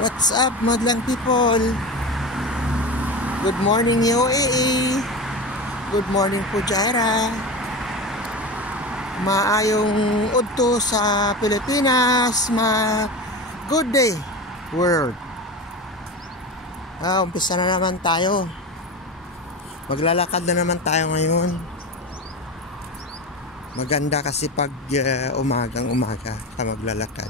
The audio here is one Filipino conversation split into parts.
What's up, madlang people? Good morning, UAE. Good morning po, Jaira. Maayong udto sa Pilipinas. Good day, world. Umpisa na naman tayo. Maglalakad na naman tayo ngayon. Maganda kasi pag umaga ka maglalakad.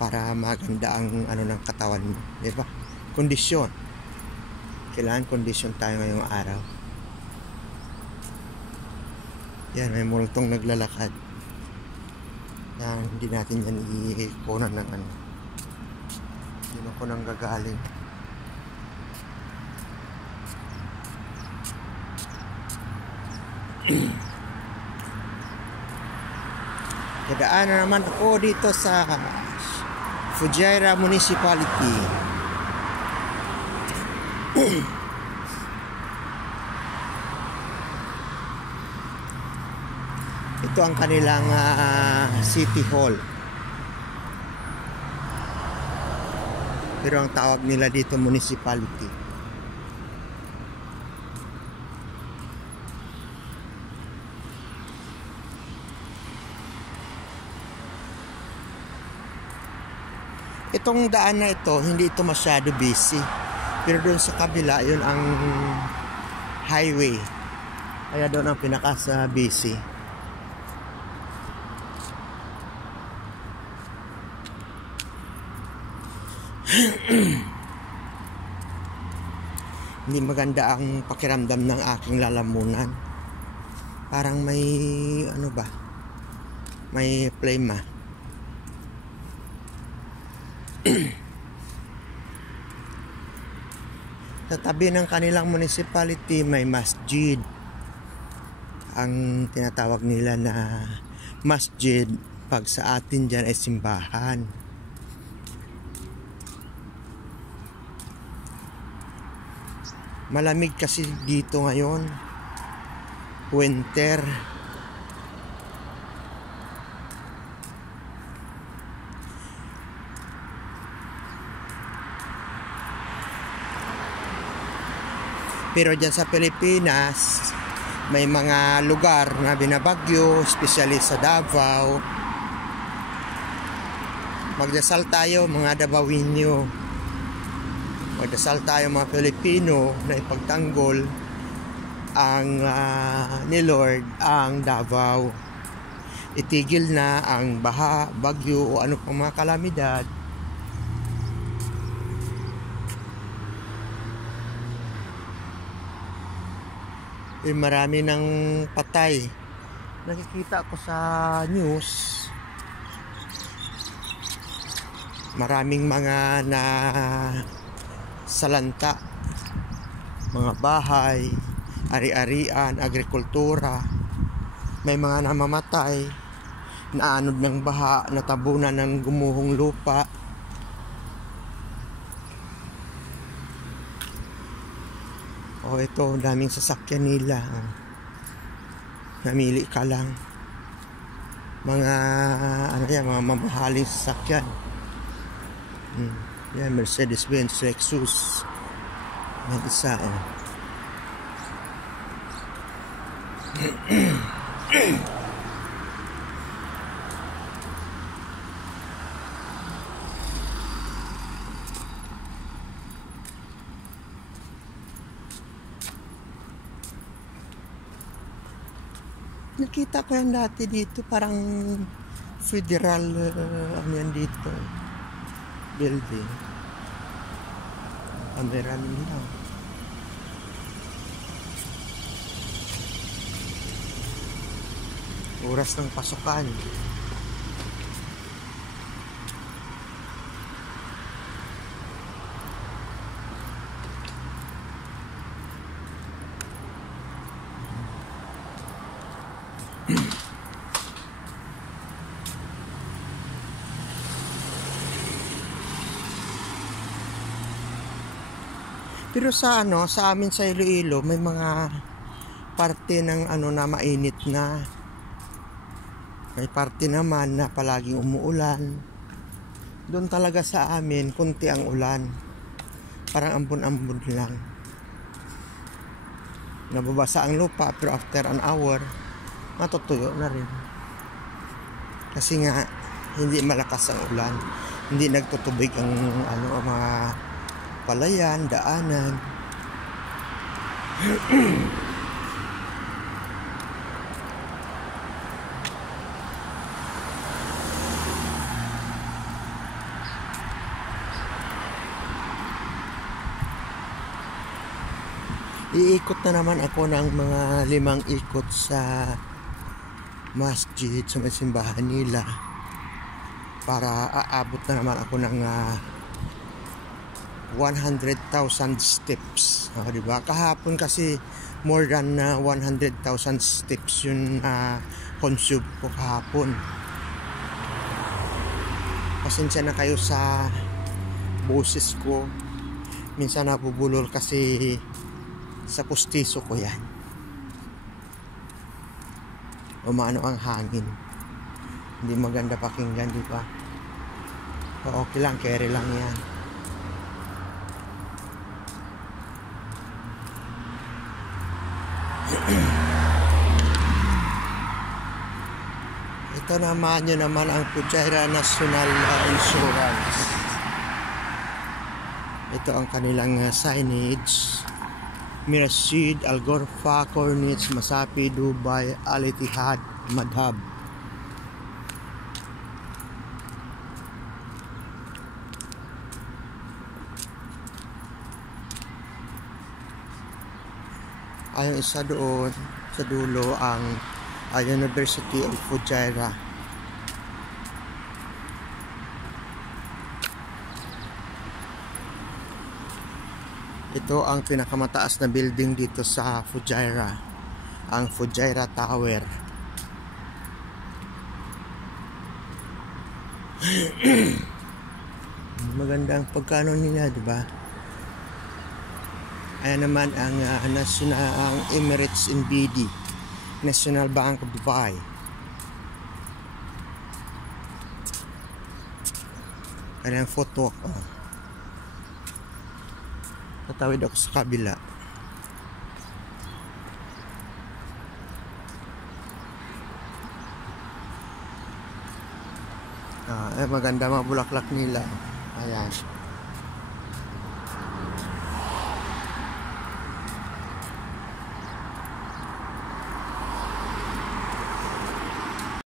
Para maganda ang ng katawan mo, di ba? Kondisyon. Kailangan kondisyon tayo ngayong araw. Yan, may multong naglalakad. Yan, hindi natin yan iikunan ng Hindi na ko nang gagaling. Dadaan na naman ako dito sa Fujairah Municipality. Ito ang kanilang City Hall. Pero ang tawag nila dito municipality. Itong daan na ito, hindi ito masyado busy. Pero doon sa kabila, yun ang highway. Kaya doon ang pinaka busy. Hindi maganda ang pakiramdam ng aking lalamunan. Parang may may flame Sa tabi ng kanilang municipality may masjid. Ang tinatawag nila na masjid, pag sa atin dyan ay simbahan. Malamig kasi dito ngayon, winter. Pero dyan sa Pilipinas, may mga lugar na binabagyo, especially sa Davao. Magdasal tayo mga Davawinyo. Magdasal tayo mga Pilipino na ipagtanggol ni Lord ang Davao. Itigil na ang baha, bagyo o ano pang mga kalamidad. Marami ng patay. Nakikita ko sa news, maraming mga salanta, mga bahay, ari-arian, agrikultura. May mga namamatay, naanod ng baha, natabunan ng gumuhong lupa. Ito, daming sasakyan nila. Namili ka lang. Mga mga mamahaling sasakyan. Yan, Mercedes-Benz, Lexus. Yan isa, Nakita ko yan dati dito, parang federal yan dito, building. Camera nila. Oras ng pasukan. Pero sa amin sa Iloilo may mga parte ng na mainit na. May parte naman na palaging umuulan. Doon talaga sa amin, kunti ang ulan. Parang ambon-ambon lang. Nababasa ang lupa, pero after an hour, matutuyo na rin. Kasi nga, hindi malakas ang ulan. Hindi nagtutubig ang mga palayan, daanan. Iikot na naman ako ng mga 5 ikot sa masjid, sa may simbahan nila, para aabot na naman ako ng 100,000 steps. Diba? Kahapon kasi more than 100,000 steps yung consume ko kahapon. Pasensya na kayo sa boses ko. Minsan nabubulol kasi sa pustiso ko yan. Umano ang hangin. Hindi maganda pakinggan, di ba? O, okay lang, carry lang yan. Ito naman yun naman ang Fujairah National Insurance. Ito ang kanilang signage. Mirashid, Al Ghurfa, Corniche, Masafi, Dubai, Al Ittihad, Madhab. Ayun, isa doon sa dulo ang University of Fujairah. Ito ang pinakamataas na building dito sa Fujairah, ang Fujairah Tower. Maganda ang pagkano nila, di ba? Ayan naman ang ang Emirates NBD, National Bank of Dubai. Ayan ang photo ko. Tatawid ako sa kabila. Maganda mga bulaklak nila. Ayan.